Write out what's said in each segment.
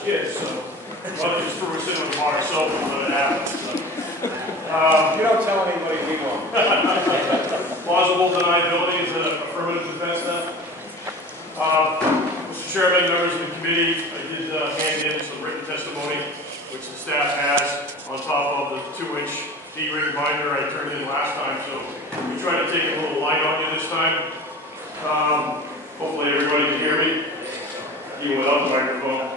those kids, so well, just threw us in with a bar of soap and let it happen. So. You don't tell anybody we won't. Plausible deniability is an affirmative defense then? Mr. Chairman, members of the committee, I did hand in some written testimony, which the staff has on top of the 2-inch D-ring binder I turned in last time, so we tried to take a little light on you this time. Hopefully everybody can hear me, even without the microphone.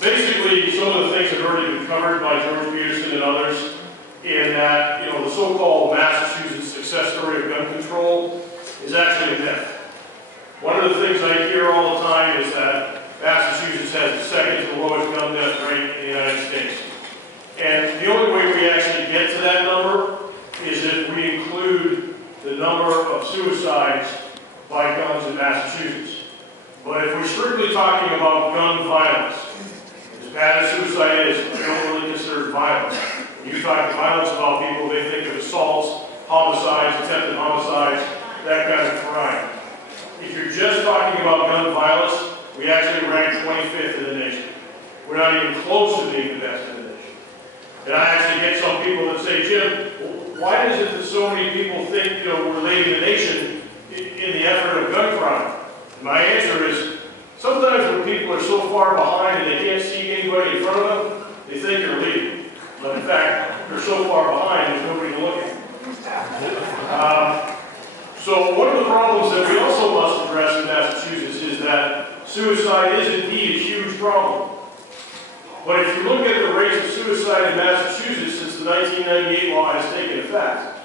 Basically, some of the things have already been covered by George Peterson and others, in that, you know, the so-called Massachusetts success story of gun control is actually a myth. One of the things I hear all the time is that Massachusetts has the second to lowest gun death rate in the United States. And the only way we actually get to that number is if we include the number of suicides by guns in Massachusetts. But if we're strictly talking about gun violence, as bad as suicide is, I don't really consider it violence. When you talk violence about people, they think of assaults, homicides, attempted homicides, that kind of crime. If you're just talking about gun violence, we actually rank 25th in the nation. We're not even close to being the best in the nation. And I actually get some people that say, Jim, why is it that so many people think, you know, we're leading the nation in the effort of gun crime? And my answer is, sometimes when people are so far behind and they can't see anybody in front of them, they think they're leading. But in fact, they're so far behind, there's nobody to look at. So one of the problems that we also must address in Massachusetts is that suicide is indeed a huge problem. But if you look at the rates of suicide in Massachusetts since the 1998 law has taken effect,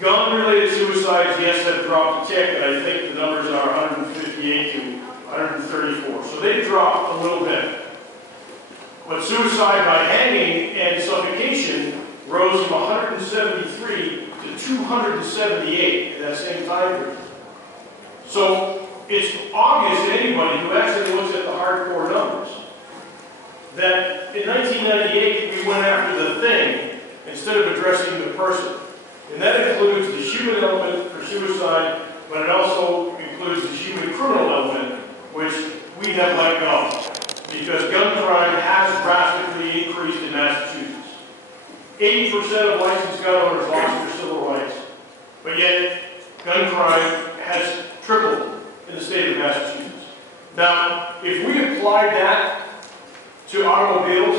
gun-related suicides, yes, have dropped a tick, and I think the numbers are 158 to 134. So they've dropped a little bit. But suicide by hanging and suffocation rose from 173 to 278 in that same time period. So it's obvious to anybody who actually looks at the hardcore numbers that in 1998 we went after the thing instead of addressing the person. And that includes the human element for suicide, but it also includes the human criminal element, which we have let go. Because gun crime has drastically increased in Massachusetts. 80% of licensed gun owners lost their civil rights. But yet, gun crime has tripled in the state of Massachusetts. Now, if we applied that to automobiles,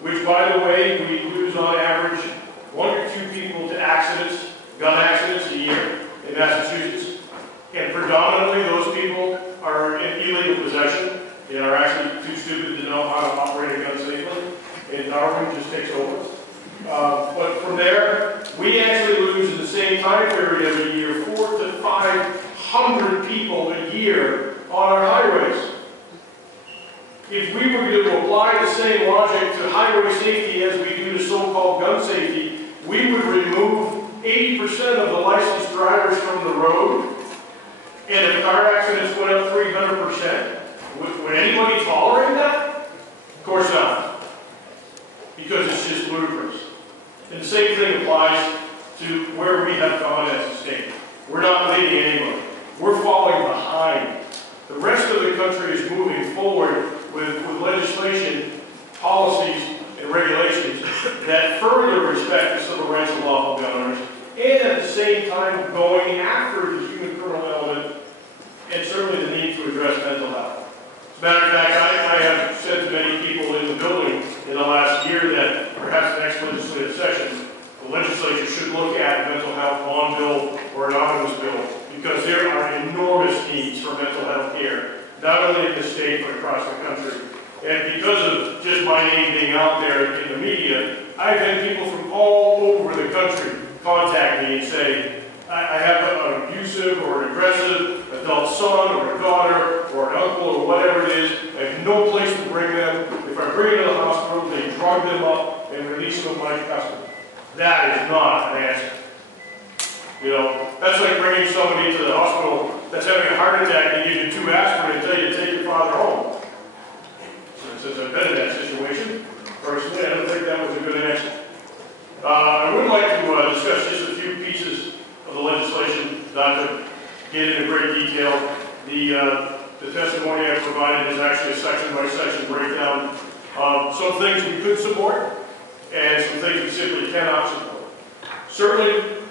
which, by the way, we lose on average 1 or 2 people to accidents, gun accidents a year in Massachusetts, and predominantly those people are in illegal possession and are actually too stupid to know how to operate a gun safely, and Darwin just takes over. But from there, we actually lose in the same time period every year 400 to 500 people a year on our highways. If we were to apply the same logic to highway safety as we do to so-called gun safety, we would remove 80% of the licensed drivers from the road, and if car accidents went up 300%, would anybody tolerate that? Of course not, because it's just ludicrous. And the same thing applies to where we have gone as a state. We're not leading anybody. We're falling behind. The rest of the country is moving forward with legislation, policies, and regulations that further respect the civil rights of lawful gun owners, and at the same time going after the human criminal element, and certainly the need to address mental health. As a matter of fact, I have said to many people in the building in the last year that perhaps the next legislative session, the legislature should look at a mental health bond bill or an omnibus bill, because there are enormous needs for mental health care, not only in the state but across the country. And because of just my name being out there in the media, I've had people from all over the country contact me and say, I have an abusive or an aggressive adult son or a daughter or an uncle or whatever it is. I have no place to bring them. If I bring them to the hospital, they drug them up and release them my custody. That is not an answer. You know, that's like bringing somebody to the hospital that's having a heart attack and give you 2 aspirin and tell you to take your father home. Since I've been in that situation, personally, I don't think that was a good answer. I would like to discuss just a few pieces of the legislation, not to get into great detail. The the testimony I provided is actually a section-by-section breakdown of some things we could support and some things we simply cannot support. Certainly,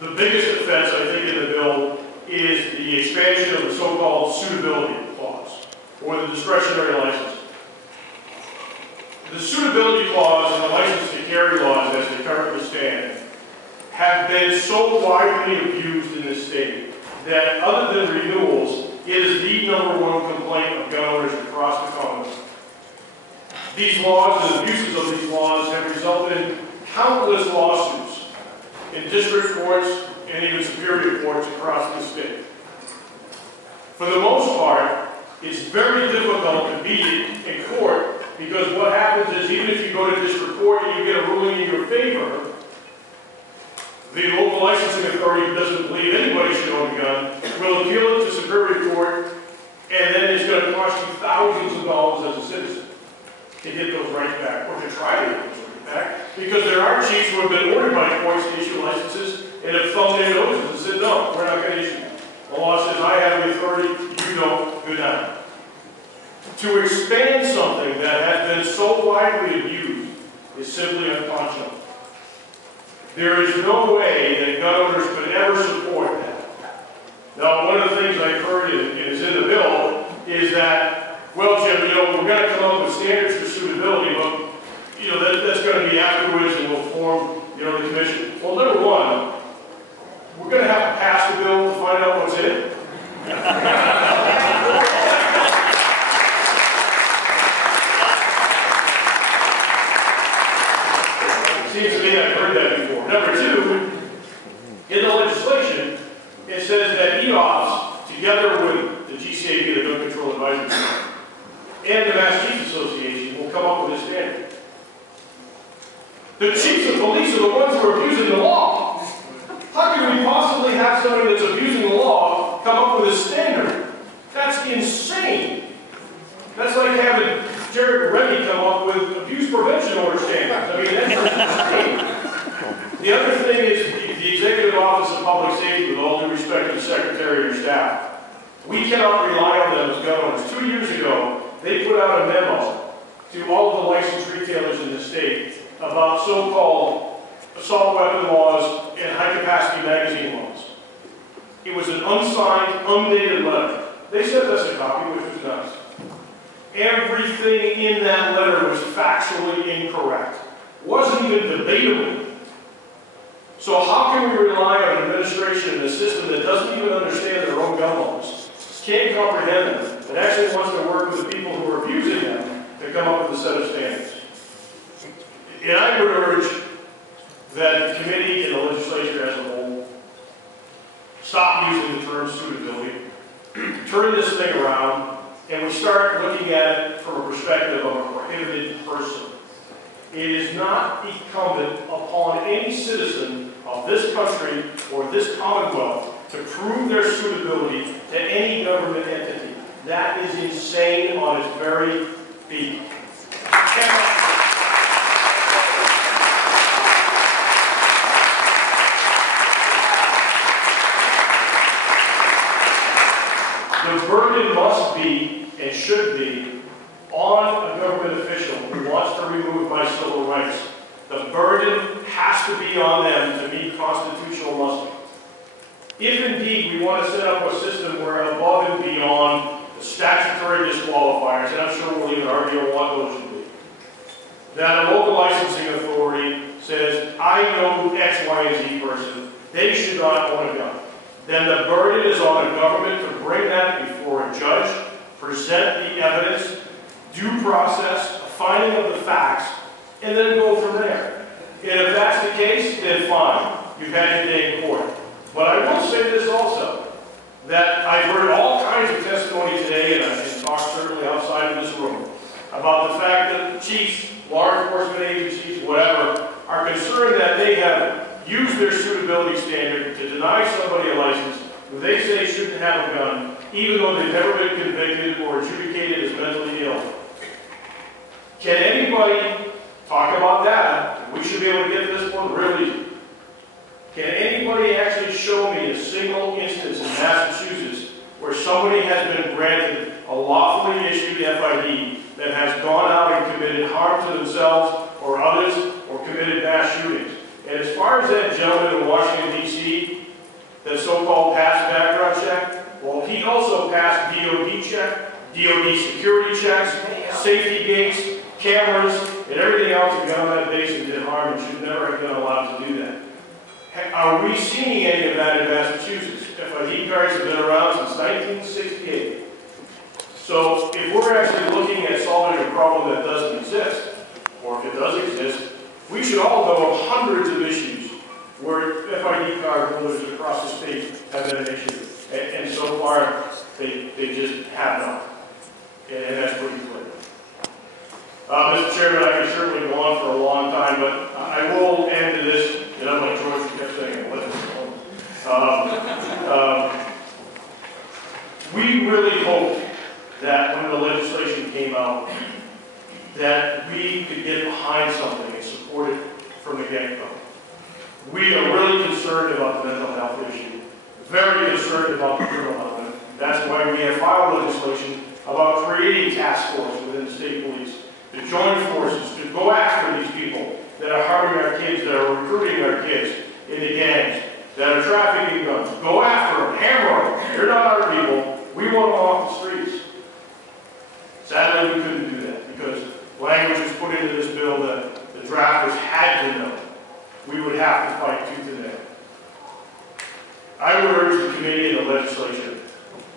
the biggest offense, I think, in the bill is the expansion of the so-called suitability clause, or the discretionary license. The suitability clause and the license to carry laws as they currently stand have been so widely abused in this state that other than renewals, it is the #1 complaint of gun owners across the Commonwealth. These laws and abuses of these laws have resulted in countless lawsuits in district courts and even superior courts across the state. For the most part, it's very difficult to beat it in court because what happens is even if you go to district court and you get a ruling in your favor, the local licensing authority who doesn't believe anybody should own a gun will appeal it to superior court, and then it's going to cost you thousands of dollars as a citizen to get those rights back, or to try to get those rights back, because there are chiefs who have been ordered by courts to issue licenses and have thumbed their noses and said, no, we're not going to issue them. The law says, I have the authority, you don't, go down. To expand something that has been so widely abused is simply unconscionable. There is no way that gun owners could ever support that. Now, one of the things I've heard and is in the bill is that, well, Jim, we're going to come up with standards for suitability, but that's going to be afterwards, and we'll form, the commission. Well, number one, we're going to have to pass the bill to find out what's in it. Seems to me I've heard that before. Number two, in the legislation, it says that EOS, together with the GCAB, the Gun Control Advisory Council, and the Mass Chiefs Association will come up with a standard. The chiefs of police are the ones who are abusing the law. How can we possibly have somebody that's abusing the law come up with a standard? That's insane. That's like having Jared Remy come up with abuse prevention order standards. I mean, that's insane. The other thing is the Executive Office of Public Safety, with all due respect to the Secretary and staff, we cannot rely on them as gun owners. 2 years ago, they put out a memo to all of the licensed retailers in the state about so-called assault weapon laws and high-capacity magazine laws. It was an unsigned, undated letter. They sent us a copy, which was nice. Everything in that letter was factually incorrect. Wasn't even debatable. So how can we rely on an administration and a system that doesn't even understand their own gun laws, can't comprehend them, and actually wants to work with the people who are abusing them to come up with a set of standards? And I would urge that the committee and the legislature as a whole stop using the term suitability, turn this thing around, and we start looking at it from a perspective of a prohibited person. It is not incumbent upon any citizen of this country or this Commonwealth to prove their suitability to any government entity. That is insane on its very feet. The burden must be and should be on a government official who wants to remove my civil rights. The burden has to be on them to meet constitutional muster. If indeed we want to set up a system where above and beyond the statutory disqualifiers, and I'm sure we'll even argue on what those should be, that a local licensing authority says, I know X, Y, and Z person, they should not own a gun, then the burden is on the government to bring that before a judge, present the evidence, due process, a finding of the facts, and then go from there. And if that's the case, then fine. You've had your day in court. But I will say this also, that I've heard all kinds of testimony today, and I've talked certainly outside of this room, about the fact that chiefs, law enforcement agencies, whatever, are concerned that they have used their suitability standard to deny somebody a license who they say shouldn't have a gun, even though they've never been convicted or adjudicated as mentally ill. Can anybody talk about that? We should be able to get this one real easy. Can anybody actually show me a single instance in Massachusetts where somebody has been granted lawfully issued FID that has gone out and committed harm to themselves or others or committed mass shootings. And as far as that gentleman in Washington, D.C., that so-called passed background check, well, he also passed DOD check, DOD security checks, safety gates, cameras, and everything else that got on that base and did harm and should never have been allowed to do that. Are we seeing any of that in Massachusetts? FID cards have been around since 1968. So if we're actually looking at solving a problem that doesn't exist, or if it does exist, we should all know of hundreds of issues where FID card holders across the state have been issued. And so far, they just have not. And that's pretty clear. Mr. Chairman, I could certainly go on for a long time, but I will end to this, and I'm like George kept saying, we really hoped that when the legislation came out, that we could get behind something and support it from the get-go. We are really concerned about the mental health issue, very concerned about the criminal element. That's why we have filed legislation about creating task force within the state police to join forces, to go after these people that are harming our kids, that are recruiting our kids into gangs, that are trafficking guns. Go after them, hammer them. They're not our people. We want them off the streets. Sadly, we couldn't do that because language was put into this bill that the drafters had to know. We would have to fight tooth and nail. I would urge the committee and the legislature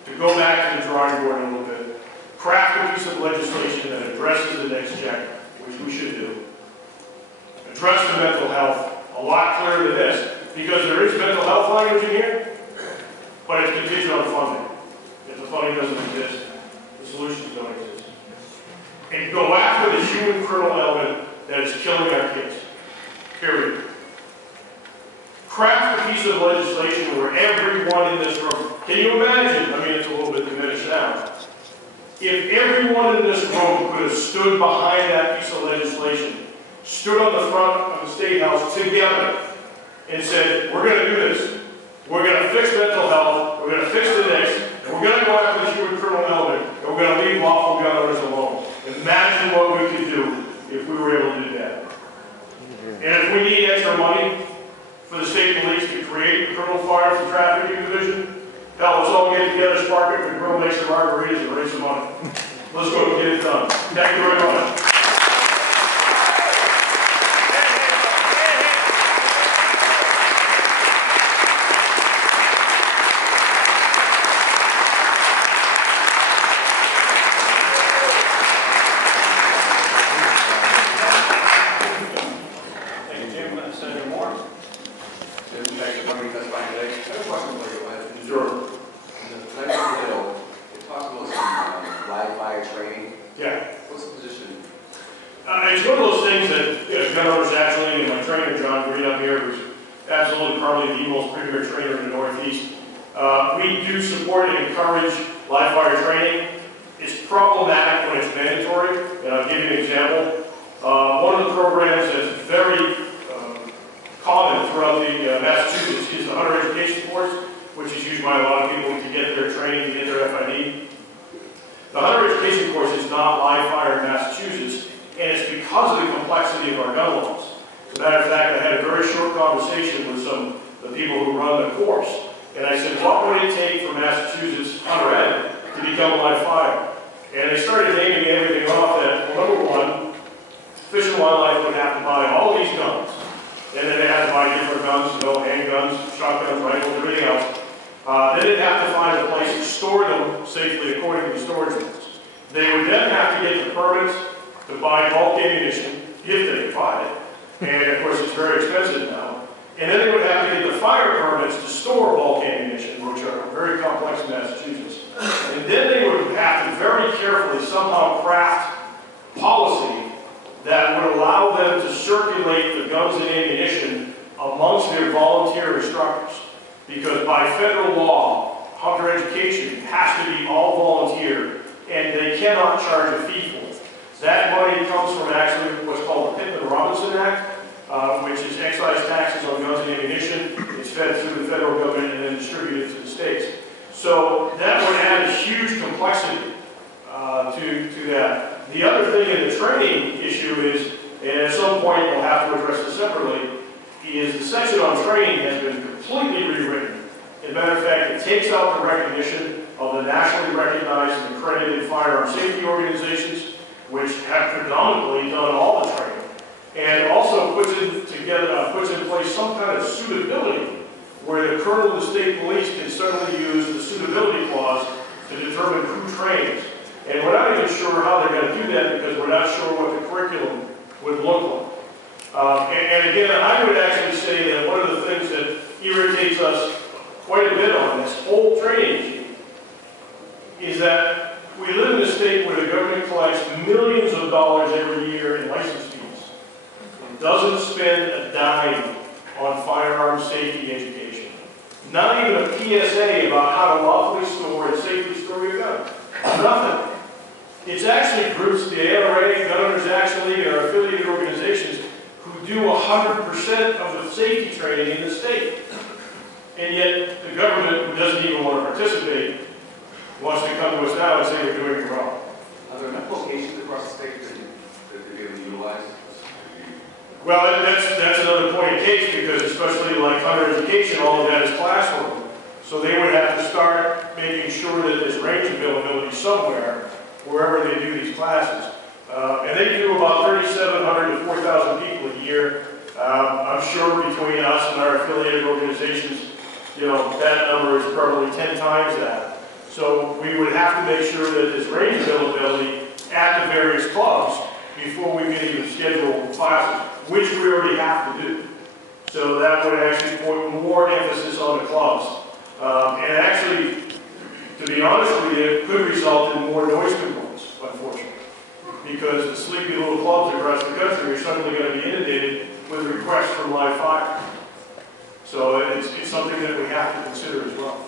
to go back to the drawing board a little bit, craft a piece of legislation that addresses the next check, which we should do. Address the mental health a lot clearer than this, because there is mental health language in here, but it's contingent on funding. If the funding doesn't exist, the solutions don't exist. And go after the human criminal element that is killing our kids. Period. Craft a piece of legislation where everyone in this room, can you imagine, I mean it's a little bit diminished now, if everyone in this room could have stood behind that piece of legislation, stood on the front of the State House together and said, we're going to do this. We're going to fix mental health, we're going to fix the next, and we're going to go after the human criminal element, and we're going to leave lawful gun owners alone. Imagine what we could do if we were able to do that. And if we need extra money for the state police to create a criminal firearms and trafficking division, hell, let's all get together, spark it, and grill, make some margaritas, and raise some money. Let's go get it done. Thank you very much. It's one of those things that gun owners actually, and my trainer John Green up here, who's absolutely probably the most premier trainer in the Northeast, we do support and encourage live fire training. It's problematic when it's mandatory, and I'll give you an example. One of the programs that's very common throughout the Massachusetts is the Hunter Education Course, which is used by a lot of people to get their training, to get their FID. The Hunter Education Course is not live fire in Massachusetts, and it's because of the complexity of our gun laws. As a matter of fact, I had a very short conversation with some of the people who run the course, and I said, what would it take for Massachusetts Hunter Ed to become a live fire? And they started naming everything off that, well, number one, Fish and Wildlife would have to buy all of these guns, and then they had to buy different guns, handguns, shotguns, rifles, everything else. Then they'd have to find a place to store them safely according to the storage rules. They would then have to get the permits to buy bulk ammunition, if they could buy it. And of course it's very expensive now. And then they would have to get the fire permits to store bulk ammunition, which are very complex in Massachusetts. And then they would have to very carefully somehow craft policy that would allow them to circulate the guns and ammunition amongst their volunteer instructors. Because by federal law, hunter education has to be all volunteer, and they cannot charge a fee for it. That money comes from actually what's called the Pittman-Robertson Act, which is excise taxes on guns and ammunition. It's fed through the federal government and then distributed to the states. So that would add a huge complexity to that. The other thing in the training issue is, and at some point we'll have to address this separately, is the section on training has been completely rewritten. As a matter of fact, it takes out the recognition of the nationally recognized and accredited firearm safety organizations, which have predominantly done all the training, and also puts in place some kind of suitability, where the colonel of the state police can certainly use the suitability clause to determine who trains. And we're not even sure how they're going to do that because we're not sure what the curriculum would look like. And again, I would actually say that one of the things that irritates us quite a bit on this whole training issue is that we live in a state where the government collects millions of dollars every year in license fees and doesn't spend a dime on firearm safety education. Not even a PSA about how to lawfully store and safely store your gun. Nothing. It's actually groups, the ALRA, Gun Owners Action League, and our affiliated organizations who do 100% of the safety training in the state. And yet, the government, who doesn't even want to participate, wants to come to us now and say we're doing it wrong. Are there enough locations across the state that they're able to utilize? Well, that's another point of case because especially like higher education, all of that is classroom. So they would have to start making sure that there's range availability somewhere, wherever they do these classes. And they do about 3,700 to 4,000 people a year. I'm sure between us and our affiliated organizations, you know, that number is probably 10 times that. So we would have to make sure that there's range availability at the various clubs before we can even schedule classes, which we already have to do. So that would actually put more emphasis on the clubs. And actually, to be honest with you, it could result in more noise complaints, unfortunately. Because the sleepy little clubs across the country are suddenly going to be inundated with requests for live fire. So it's something that we have to consider as well.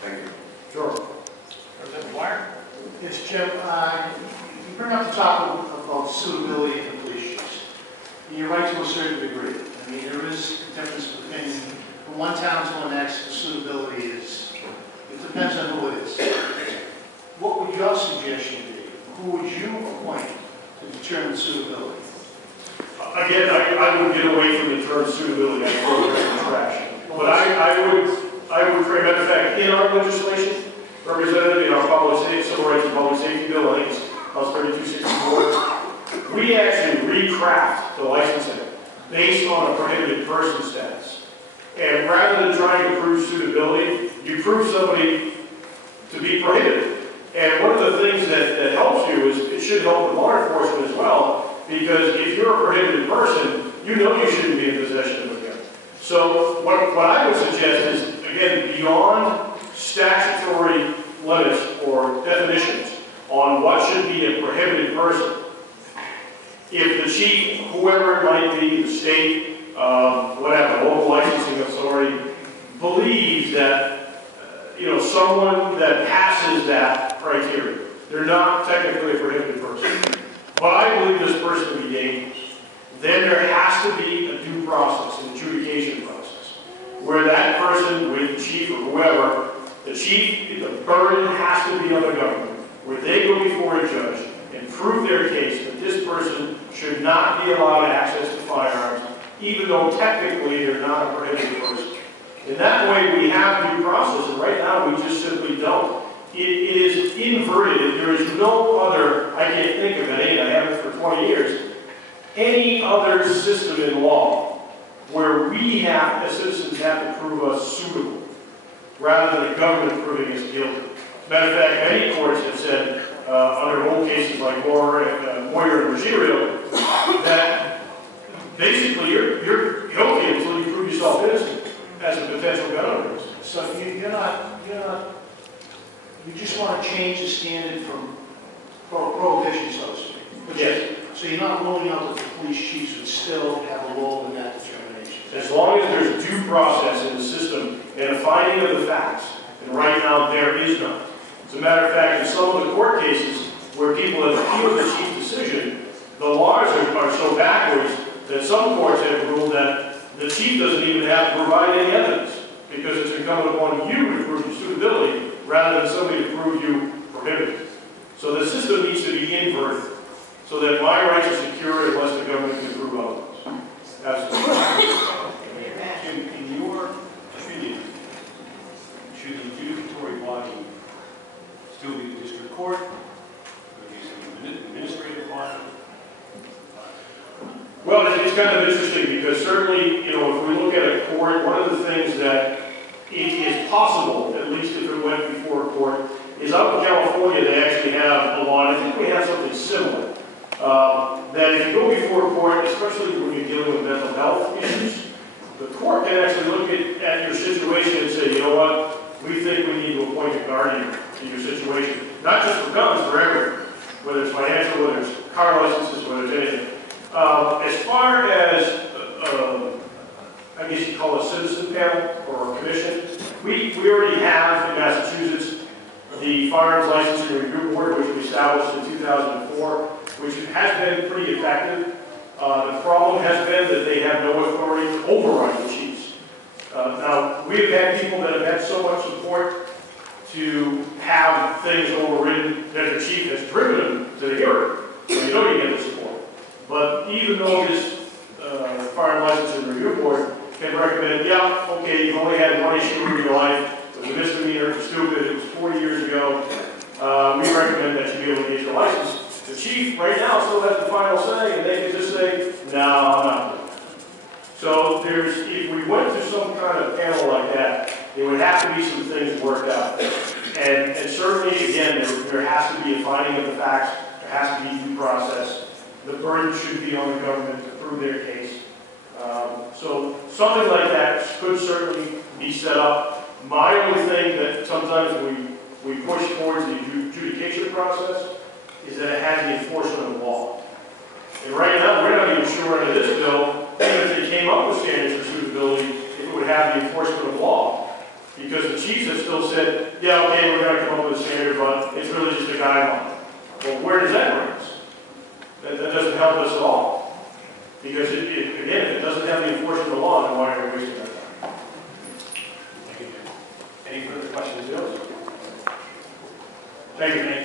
Thank you. Sure. Representative Wire? Yes, Jim. You bring up the topic about suitability in the police chiefs. And you're right to a certain degree. I mean, there is a difference between from one town to the next. The suitability is, it depends on who it is. What would your suggestion be? Who would you appoint to determine suitability? Again, I would get away from the term suitability as program trash. But I would frame, matter of fact, in our legislation, represented in our public safety, civil rights and public safety bill, I think it's House 3264, we actually recraft the licensing based on a prohibited person status. And rather than trying to prove suitability, you prove somebody to be prohibited. And one of the things that helps you is it should help with law enforcement as well, because if you're a prohibited person, you know you shouldn't be in possession of a gun. So what I would suggest is, again, beyond statutory limits or definitions on what should be a prohibited person, if the chief, whoever it might be, the state, whatever, local licensing authority, believes that someone that passes that criteria, they're not technically a prohibited person, but I believe this person to be dangerous, then there has to be a due process, an adjudication process, where that person with the chief or whoever, the chief, the burden has to be on the government, where they go before a judge and prove their case that this person should not be allowed access to firearms, even though technically they're not a prohibited person. In that way, we have due process, and right now we just simply don't. It is inverted. There is no other, I can't think of any, I haven't for 20 years, any other system in law where we have, as citizens, have to prove us suitable, rather than the government proving us guilty. As a matter of fact, many courts have said, under old cases like Moyer and Ruggiero, that basically you're guilty until you prove yourself innocent as a potential gun owner. So you just want to change the standard from prohibition, so to speak. Yes. So you're not ruling out that the police chiefs would still have a role in that determination? As long as there's due process in the system and a finding of the facts, and right now there is none. As a matter of fact, in some of the court cases where people have appealed the chief's decision, the laws are so backwards that some courts have ruled that the chief doesn't even have to provide any evidence because it's incumbent upon you to prove your suitability rather than somebody to prove you prohibited. So the system needs to be inverted, so that my rights are secure unless the government can prove otherwise. Absolutely. Jim, in your opinion, should the adjudicatory body still be the district court? Could it be some administrative body? Well, it's kind of interesting because certainly, you know, if we look at a court, one of the things that it is possible, at least if it went before a court, is out in California they actually have a law, and I think we have something similar, that if you go before a court, especially when you're dealing with mental health issues, the court can actually look at your situation and say, you know what, we think we need to appoint a guardian in your situation. Not just for guns, for everything. Whether it's financial, whether it's car licenses, whether it's anything. As far as, I guess you call it a citizen panel or a commission, we already have in Massachusetts the Firearms Licensing Review Board, which we established in 2004, which has been pretty effective. The problem has been that they have no authority to override the chiefs. Now, we've had people that have had so much support to have things overridden that the chief has driven them to the hearing. So you know you get the support. But even though this Firearm Licensing Review Board can recommend, yeah, okay, you've only had one issue in your life, it was a misdemeanor, it was stupid, it was 40 years ago, we recommend that you be able to get your license. The chief right now still has the final say, and they can just say, no, I'm not doing it. So if we went to some kind of panel like that, there would have to be some things worked out. And certainly, again, there has to be a finding of the facts, there has to be due process. The burden should be on the government to prove their case. So something like that could certainly be set up. My only thing that sometimes we push towards the adjudication process is that it has the enforcement of the law. And right now, we're not even sure under this bill, even if they came up with standards for suitability, if it would have the enforcement of law. Because the chiefs have still said, yeah, okay, we're going to come up with a standard, but it's really just a guideline. Well, where does that bring us? That doesn't help us at all. Because, again, if it doesn't have the enforcement of the law, then why are we wasting our time? Thank you, Jim. Any further questions, Bill? Thank you.